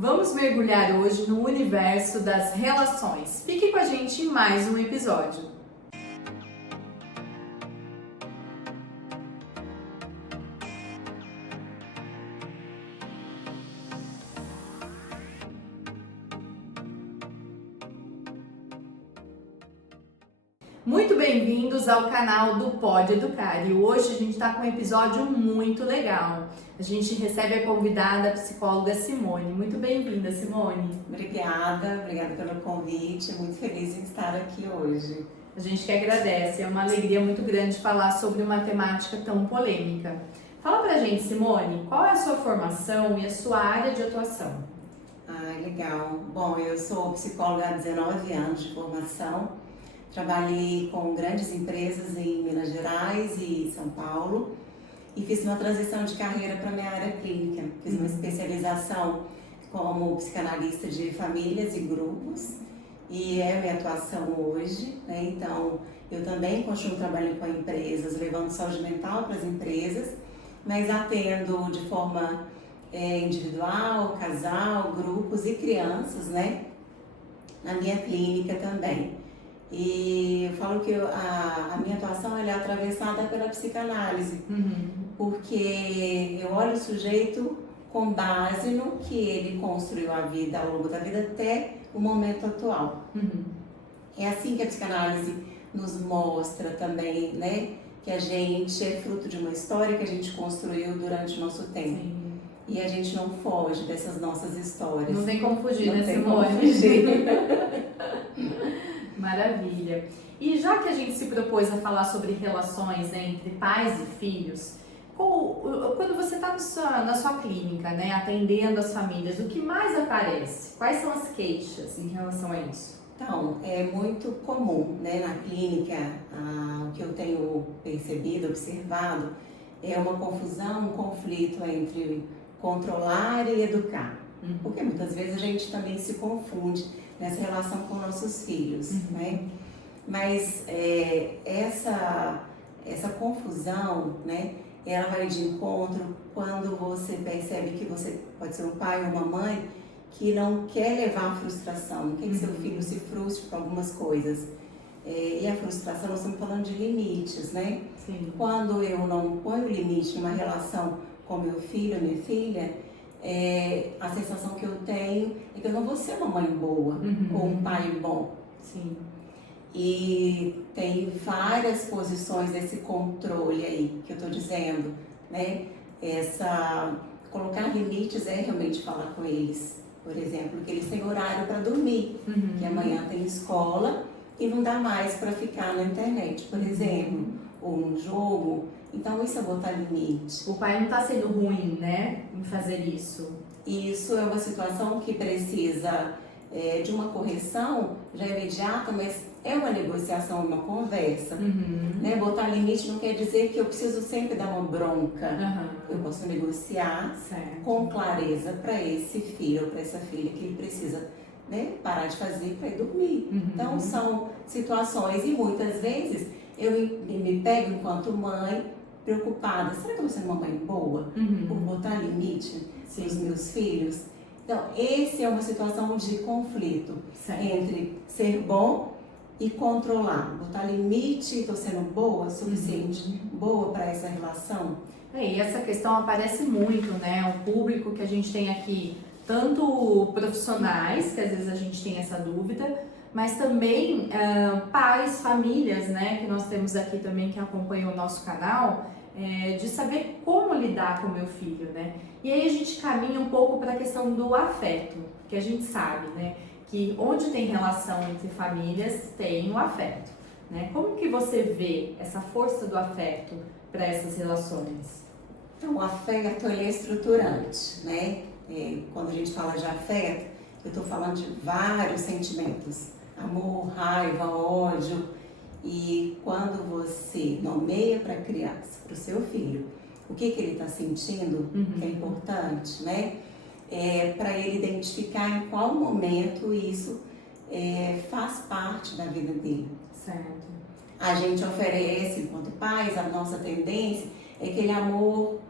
Vamos mergulhar hoje no universo das relações. Fique com a gente em mais um episódio. Muito bem-vindos ao canal do Pode Educar e hoje a gente está com um episódio muito legal. A gente recebe a convidada, a psicóloga Simone. Muito bem-vinda, Simone. Obrigada pelo convite, muito feliz em estar aqui hoje. A gente que agradece, é uma alegria muito grande falar sobre uma temática tão polêmica. Fala pra gente, Simone, qual é a sua formação e a sua área de atuação? Legal. Bom, eu sou psicóloga há 19 anos de formação. Trabalhei com grandes empresas em Minas Gerais e São Paulo e fiz uma transição de carreira para a minha área clínica. Fiz uma especialização como psicanalista de famílias e grupos e é a minha atuação hoje, né? Então, eu também continuo trabalhando com empresas, levando saúde mental para as empresas, mas atendo de forma individual, casal, grupos e crianças, né? Na minha clínica também. E eu falo que a minha atuação é atravessada pela psicanálise, porque eu olho o sujeito com base no que ele construiu a vida ao longo da vida até o momento atual. É assim que a psicanálise nos mostra também, né? Que a gente é fruto de uma história que a gente construiu durante o nosso tempo. Sim. E a gente não foge dessas nossas histórias. Não tem como fugir, né, Simone? Não tem como fugir. Maravilha. E já que a gente se propôs a falar sobre relações, né, entre pais e filhos, quando você está na sua clínica, né, atendendo as famílias, o que mais aparece? Quais são as queixas em relação a isso? Então, é muito comum, né, na clínica, o que eu tenho percebido, observado, é uma confusão, um conflito entre controlar e educar. Porque muitas vezes a gente também se confunde nessa relação com nossos filhos, né? Mas essa confusão, né, ela vai de encontro quando você percebe que você pode ser um pai ou uma mãe que não quer levar a frustração, não quer que seu filho se frustre com algumas coisas. E a frustração, nós estamos falando de limites, né? Sim. Quando eu não ponho limite numa relação com meu filho, minha filha, a sensação que eu tenho é que eu não vou ser uma mãe boa ou um pai bom. Sim. E tem várias posições desse controle aí que eu tô dizendo, né? Colocar limites é realmente falar com eles. Por exemplo, que eles têm horário para dormir, que amanhã tem escola e não dá mais para ficar na internet, por exemplo, ou num jogo. Então isso é botar limite. O pai não está sendo ruim, né, em fazer isso. Isso é uma situação que precisa de uma correção já imediata, mas é uma negociação, uma conversa. Né? Botar limite não quer dizer que eu preciso sempre dar uma bronca. Eu posso negociar com clareza para esse filho ou para essa filha que ele precisa, né, parar de fazer para ir dormir. Então são situações e muitas vezes eu me pego enquanto mãe preocupada, será que eu vou ser uma mãe boa por botar limite nos meus filhos? Então, essa é uma situação de conflito entre ser bom e controlar. Botar limite, estou sendo boa, suficiente, boa para essa relação? E essa questão aparece muito, né? O público que a gente tem aqui, tanto profissionais, que às vezes a gente tem essa dúvida, mas também pais, famílias, né? Que nós temos aqui também que acompanham o nosso canal, de saber como lidar com o meu filho, né? E aí a gente caminha um pouco para a questão do afeto, que a gente sabe, né? Que onde tem relação entre famílias, tem o afeto, né? Como que você vê essa força do afeto para essas relações? Então, o afeto, ele é estruturante, né? Quando a gente fala de afeto, eu estou falando de vários sentimentos. Amor, raiva, ódio. E quando você nomeia para a criança, para o seu filho, o que ele está sentindo, que é importante, né? Para ele identificar em qual momento isso faz parte da vida dele. Certo. A gente oferece, enquanto pais, a nossa tendência é aquele amor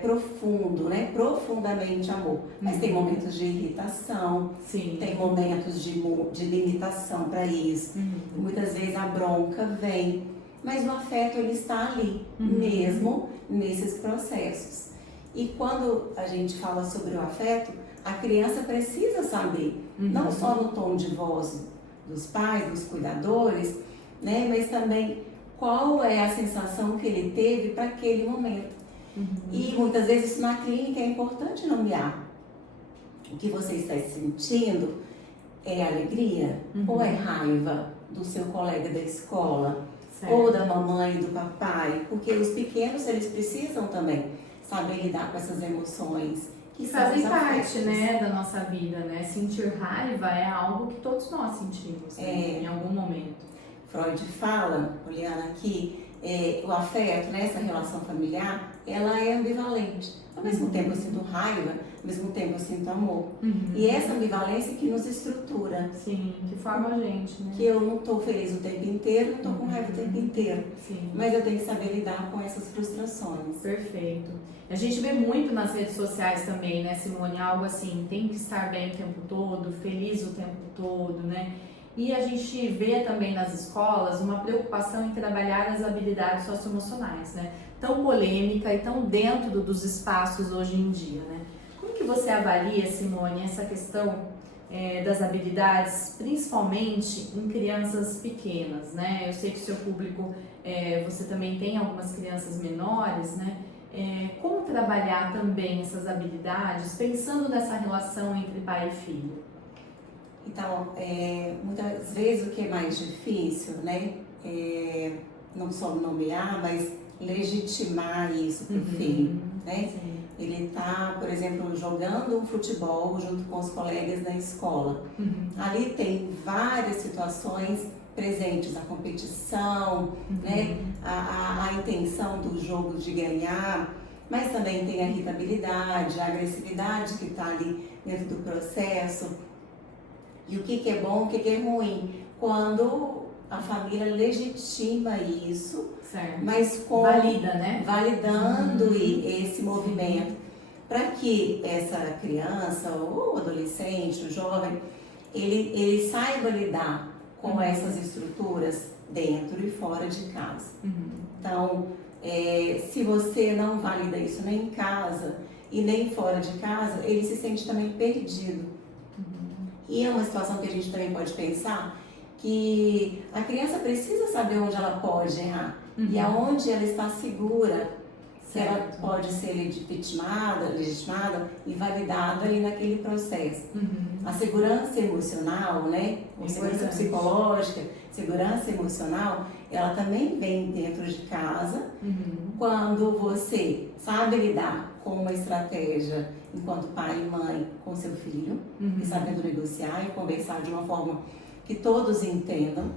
profundo, né? Profundamente amor. Mas tem momentos de irritação, Sim. tem momentos de limitação para isso. Muitas vezes a bronca vem, mas o afeto ele está ali, mesmo nesses processos. E quando a gente fala sobre o afeto, a criança precisa saber, não só no tom de voz dos pais, dos cuidadores, né? Mas também qual é a sensação que ele teve para aquele momento. E muitas vezes isso na clínica é importante nomear. O que você está sentindo é alegria ou é raiva do seu colega da escola, certo. Ou da mamãe e do papai, porque os pequenos eles precisam também saber lidar com essas emoções que fazem são parte, né, da nossa vida, né? Sentir raiva é algo que todos nós sentimos, né, em algum momento. Freud fala, Poliana, que o afeto, né, essa relação familiar, ela é ambivalente. Ao mesmo tempo eu sinto raiva, ao mesmo tempo eu sinto amor. E essa ambivalência que nos estrutura. Sim, que forma a gente, né? Que eu não estou feliz o tempo inteiro, não estou com raiva o tempo inteiro. Sim. Mas eu tenho que saber lidar com essas frustrações. Perfeito. A gente vê muito nas redes sociais também, né, Simone? Algo assim, tem que estar bem o tempo todo, feliz o tempo todo, né? E a gente vê também nas escolas uma preocupação em trabalhar as habilidades socioemocionais, né? Tão polêmica e tão dentro dos espaços hoje em dia, né? Como que você avalia, Simone, essa questão das habilidades, principalmente em crianças pequenas, né? Eu sei que o seu público, você também tem algumas crianças menores, né? Como trabalhar também essas habilidades, pensando nessa relação entre pai e filho? Então, muitas vezes o que é mais difícil, né? Não só nomear, mas legitimar isso para o filho, né? Sim. Ele está, por exemplo, jogando um futebol junto com os colegas na escola. Ali tem várias situações presentes, a competição, né? A intenção do jogo de ganhar, mas também tem a irritabilidade, a agressividade que está ali dentro do processo. E o que é bom, o que é ruim? Quando a família legitima isso, certo. mas com valida, né? Validando esse movimento, para que essa criança, ou adolescente, o jovem, ele saiba lidar com essas estruturas dentro e fora de casa. Então, se você não valida isso nem em casa e nem fora de casa, ele se sente também perdido. E é uma situação que a gente também pode pensar que a criança precisa saber onde ela pode errar e aonde ela está segura, se ela pode ser legitimada e validada ali naquele processo. A segurança emocional, né? A segurança psicológica, segurança emocional, ela também vem dentro de casa quando você sabe lidar com uma estratégia enquanto pai e mãe com seu filho e sabendo negociar e conversar de uma forma que todos entendam.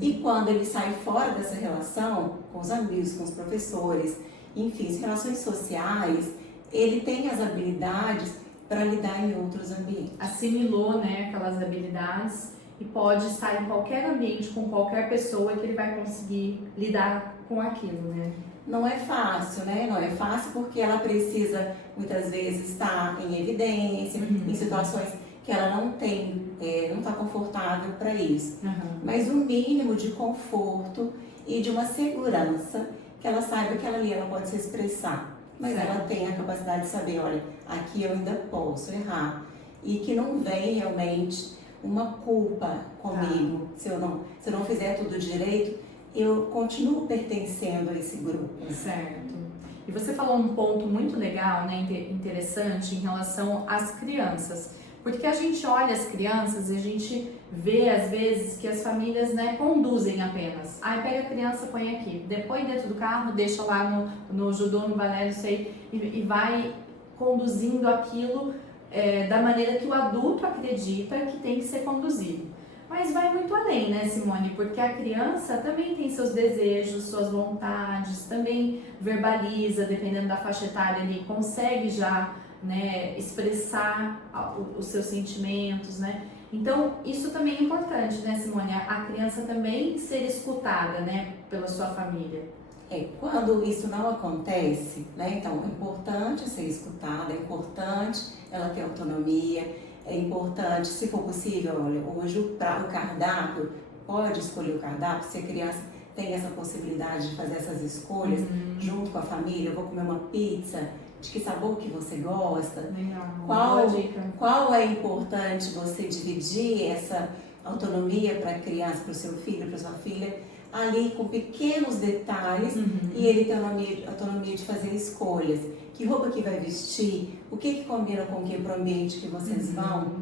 E quando ele sai fora dessa relação com os amigos, com os professores, enfim, as relações sociais, ele tem as habilidades para lidar em outros ambientes. Assimilou, né, aquelas habilidades e pode estar em qualquer ambiente, com qualquer pessoa que ele vai conseguir lidar com aquilo, né? Não é fácil, né? Não é fácil porque ela precisa, muitas vezes, estar em evidência, em situações que ela não tem, não está confortável para isso. Mas um mínimo de conforto e de uma segurança que ela saiba que ela pode se expressar. Mas ela tem a capacidade de saber, olha, aqui eu ainda posso errar. E que não vem realmente uma culpa comigo. Se eu não fizer tudo direito, eu continuo pertencendo a esse grupo. Certo. E você falou um ponto muito legal, né, interessante em relação às crianças. Porque a gente olha as crianças e a gente vê, às vezes, que as famílias, né, conduzem apenas. Pega a criança, põe aqui. Depois dentro do carro, deixa lá no judô, no balé, não sei, e vai conduzindo aquilo da maneira que o adulto acredita que tem que ser conduzido. Mas vai muito além, né, Simone? Porque a criança também tem seus desejos, suas vontades, também verbaliza, dependendo da faixa etária ali, consegue já, né, expressar os seus sentimentos, né? Então, isso também é importante, né, Simone? A criança também ser escutada, né, pela sua família. Quando isso não acontece, né? Então é importante ser escutada, é importante ela ter autonomia, é importante, se for possível, olha, hoje o cardápio, pode escolher o cardápio, se a criança tem essa possibilidade de fazer essas escolhas junto com a família. Eu vou comer uma pizza, de que sabor que você gosta? Legal. Qual é importante você dividir essa autonomia para a criança, para o seu filho, para sua filha, ali com pequenos detalhes e ele tem autonomia de fazer escolhas. Que roupa que vai vestir, o que combina com o que para o ambiente que vocês vão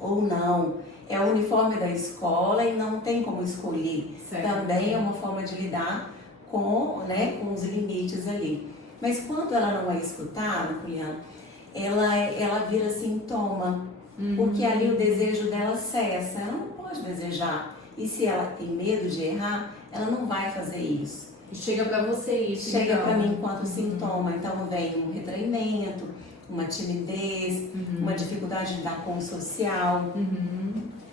ou não. É o uniforme da escola e não tem como escolher. Certo. Também é uma forma de lidar com os limites ali. Mas quando ela não é escutada, Juliana, ela vira sintoma. Porque ali o desejo dela cessa. Ela não pode desejar. E se ela tem medo de errar, ela não vai fazer isso. E chega pra você isso. Chega pra mim enquanto sintoma. Então vem um retraimento, uma timidez, uma dificuldade de lidar com o social.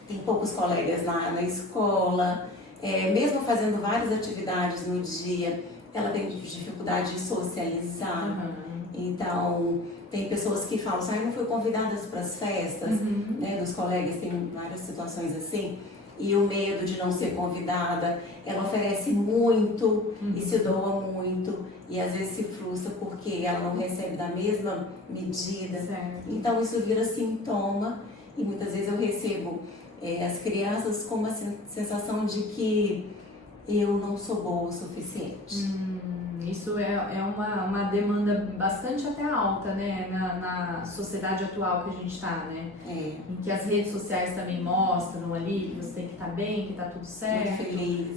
Tem poucos colegas lá na escola. Mesmo fazendo várias atividades no dia, ela tem dificuldade de socializar. Então, tem pessoas que falam assim, não fui convidadas para as festas, né, dos colegas, tem várias situações assim, e o medo de não ser convidada, ela oferece muito e se doa muito, e às vezes se frustra porque ela não recebe da mesma medida. Certo. Então, isso vira sintoma, e muitas vezes eu recebo as crianças com uma sensação de que eu não sou boa o suficiente. Isso é uma demanda bastante até alta, né, na sociedade atual que a gente está, né? Em que as redes sociais também mostram ali que você tem que estar bem, que está tudo certo.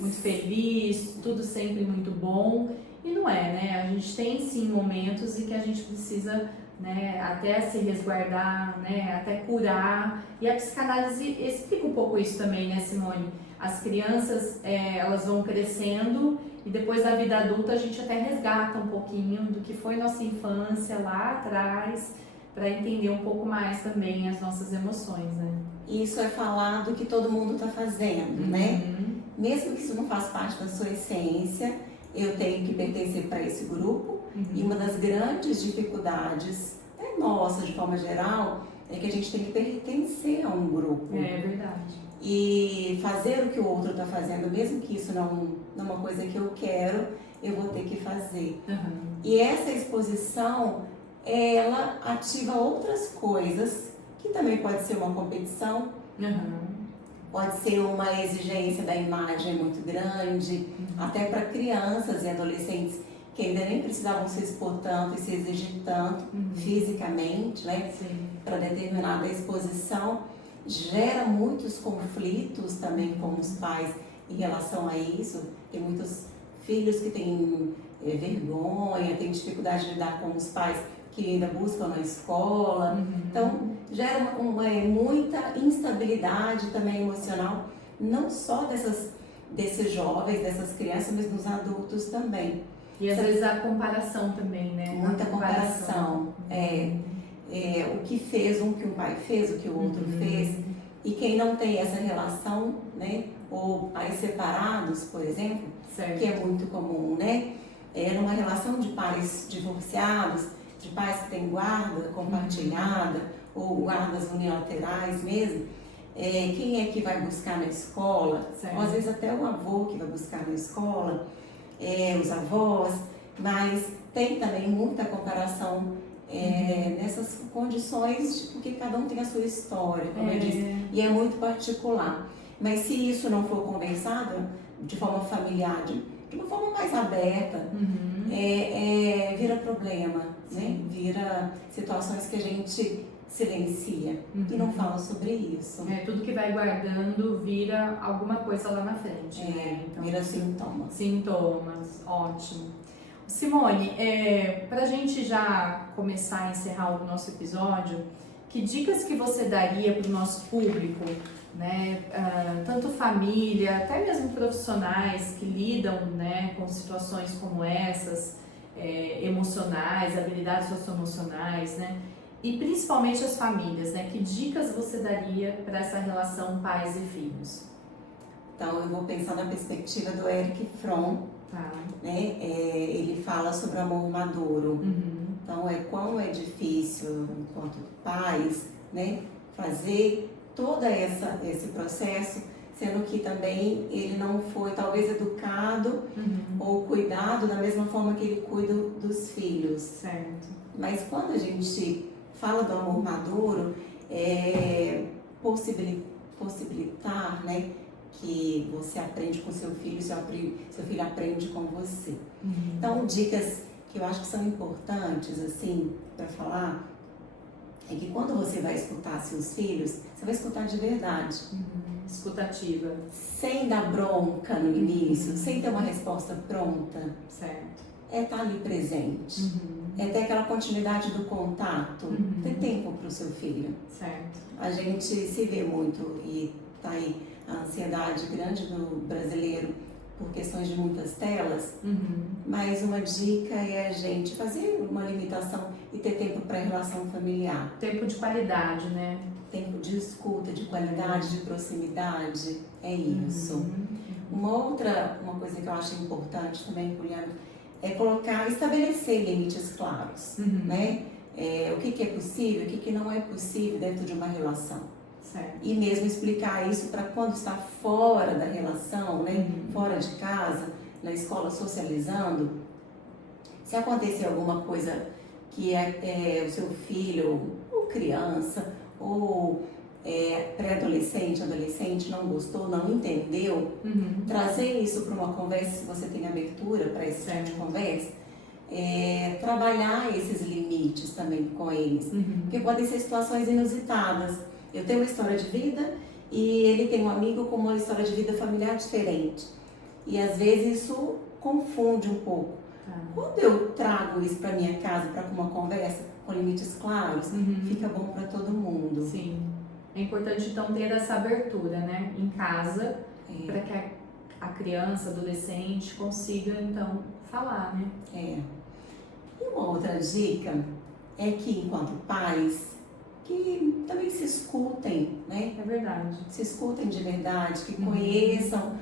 Muito feliz, tudo sempre muito bom. E não é, né? A gente tem sim momentos em que a gente precisa, né, até se resguardar, né, até curar. E a psicanálise explica um pouco isso também, né, Simone? As crianças, elas vão crescendo e depois da vida adulta a gente até resgata um pouquinho do que foi nossa infância lá atrás, para entender um pouco mais também as nossas emoções, né? Isso é falar do que todo mundo está fazendo, né? Mesmo que isso não faça parte da sua essência, eu tenho que pertencer para esse grupo. E uma das grandes dificuldades nossa, de forma geral, é que a gente tem que pertencer a um grupo. É verdade. E fazer o que o outro está fazendo, mesmo que isso não é uma coisa que eu quero, eu vou ter que fazer. E essa exposição, ela ativa outras coisas, que também pode ser uma competição, pode ser uma exigência da imagem muito grande, até para crianças e adolescentes que ainda nem precisavam se expor tanto e se exigir tanto fisicamente, né, para determinada exposição. Gera muitos conflitos também com os pais em relação a isso. Tem muitos filhos que têm vergonha, têm dificuldade de lidar com os pais que ainda buscam na escola. Então, gera muita instabilidade também emocional, não só desses jovens, dessas crianças, mas dos adultos também. E às vezes a comparação também, né? Muita comparação. O que fez o que um pai fez, o que o outro fez. E quem não tem essa relação, né? Ou pais separados, por exemplo, que é muito comum, né? Numa relação de pais divorciados, de pais que têm guarda compartilhada, ou guardas unilaterais mesmo, quem é que vai buscar na escola? Ou às vezes até o avô que vai buscar na escola, os avós, mas tem também muita comparação nessas condições, porque cada um tem a sua história, como eu disse, e é muito particular. Mas se isso não for conversado de forma familiar, de uma forma mais aberta, vira problema, né? Vira situações que a gente silencia e não fala sobre isso. Tudo que vai guardando vira alguma coisa lá na frente, né? Então, vira sintomas. Sintomas, ótimo. Simone, para a gente já começar a encerrar o nosso episódio, que dicas que você daria para o nosso público, né? Tanto família, até mesmo profissionais que lidam, né, com situações como essas, emocionais, habilidades socioemocionais, né? E principalmente as famílias, né? Que dicas você daria para essa relação pais e filhos? Então, eu vou pensar na perspectiva do Erich Fromm, Tá. né? Ele fala sobre o amor maduro. Uhum. Então, quão é difícil, enquanto pais, né, fazer todo esse processo, sendo que também ele não foi, talvez, educado ou cuidado da mesma forma que ele cuida dos filhos. Certo. Mas quando a gente fala do amor maduro, é possibilitar, né, que você aprende com seu filho, seu filho aprende com você. Então, dicas que eu acho que são importantes, assim, para falar, é que quando você vai escutar seus filhos, você vai escutar de verdade. Escutativa. Sem dar bronca no início, sem ter uma resposta pronta. Certo. É estar ali presente. É ter aquela continuidade do contato. Ter tempo para o seu filho. Certo. A gente se vê muito e tá aí a ansiedade grande do brasileiro por questões de muitas telas, mas uma dica é a gente fazer uma limitação e ter tempo para relação familiar. Tempo de qualidade, né? Tempo de escuta, de qualidade, de proximidade, é isso. Uma coisa que eu acho importante também, Juliana, é estabelecer limites claros, né? O que é possível, o que não é possível dentro de uma relação. Certo. E mesmo explicar isso para quando está fora da relação, né? Fora de casa, na escola, socializando. Se acontecer alguma coisa que o seu filho, ou criança, ou pré-adolescente, adolescente, não gostou, não entendeu, trazer isso para uma conversa, se você tem abertura para esse tipo de conversa, trabalhar esses limites também com eles. Porque podem ser situações inusitadas. Eu tenho uma história de vida e ele tem um amigo com uma história de vida familiar diferente. E às vezes isso confunde um pouco. Quando eu trago isso para minha casa, para uma conversa com limites claros, fica bom para todo mundo. Sim. É importante então ter essa abertura, né, em casa, para que a criança, adolescente consiga então falar, né? E uma outra dica é que enquanto pais, que também se escutem, né? É verdade. Se escutem de verdade, que conheçam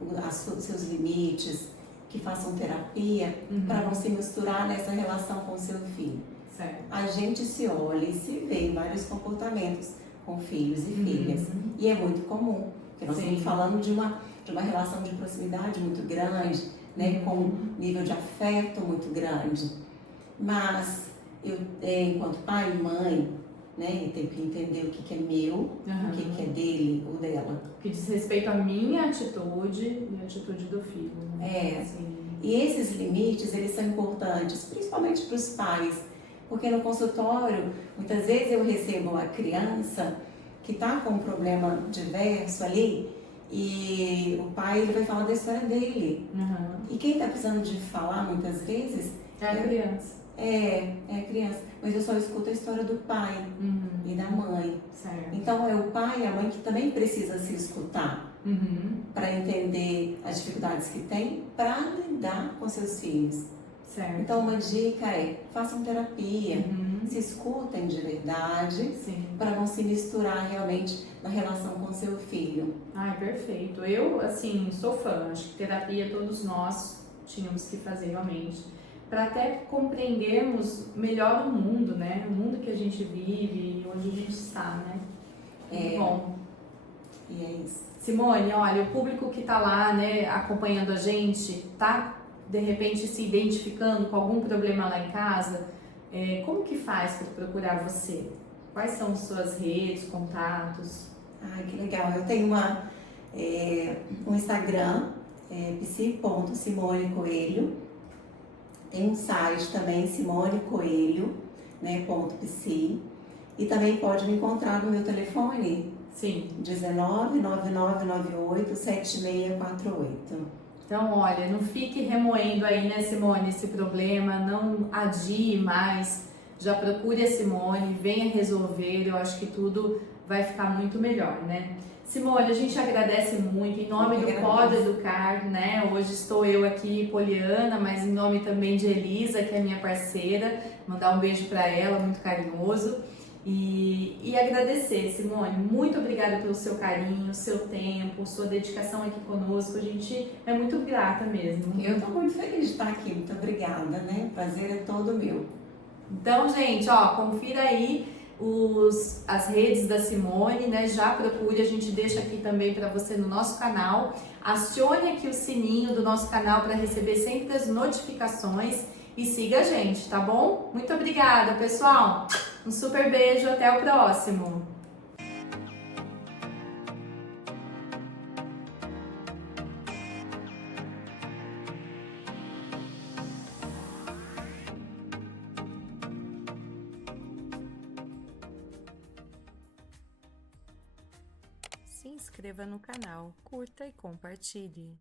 os seus limites, que façam terapia, para não se misturar nessa relação com o seu filho. Certo. A gente se olha e se vê em vários comportamentos com filhos e filhas. E é muito comum, porque nós estamos falando de uma relação de proximidade muito grande, né? Com um nível de afeto muito grande. Mas eu, enquanto pai e mãe, né, eu tenho que entender o que é meu, o que é dele ou dela. Que diz respeito à minha atitude e à atitude do filho. Né? Assim. E esses limites, eles são importantes, principalmente para os pais, porque no consultório, muitas vezes eu recebo a criança que está com um problema diverso ali, e o pai ele vai falar da história dele. E quem está precisando de falar, muitas vezes... É a criança. É a criança. Mas eu só escuto a história do pai e da mãe. Certo. Então é o pai e a mãe que também precisa se escutar para entender as dificuldades que tem para lidar com seus filhos. Certo. Então uma dica é, façam terapia, se escutem de verdade, para não se misturar realmente na relação com seu filho. Ai, perfeito. Eu, assim, sou fã. Acho que terapia todos nós tínhamos que fazer realmente. Para até compreendermos melhor o mundo, né? O mundo que a gente vive e onde a gente está, né? Bom. E é isso. Simone, olha, o público que está lá, né, acompanhando a gente, tá de repente se identificando com algum problema lá em casa, como que faz para procurar você? Quais são suas redes, contatos? Ai, que legal. Eu tenho um Instagram, psi.simonecoelho. Tem um site também, simonecoelho, né, .psi. E também pode me encontrar no meu telefone. Sim. 19-9998-7648. Então, olha, não fique remoendo aí, né, Simone, esse problema, não adie mais, já procure a Simone, venha resolver, eu acho que tudo vai ficar muito melhor, né? Simone, a gente agradece muito, em nome do Pode Educar, né? Hoje estou eu aqui, Poliana, mas em nome também de Elisa, que é minha parceira, mandar um beijo para ela, muito carinhoso. E agradecer, Simone, muito obrigada pelo seu carinho, seu tempo, sua dedicação aqui conosco. A gente é muito grata mesmo. Eu estou muito feliz de estar aqui, muito obrigada, né? O prazer é todo meu. Então, gente, ó, confira aí as redes da Simone, né? Já procure, a gente deixa aqui também para você no nosso canal. Acione aqui o sininho do nosso canal para receber sempre as notificações e siga a gente, tá bom? Muito obrigada, pessoal! Um super beijo, até o próximo! Se inscreva no canal, curta e compartilhe.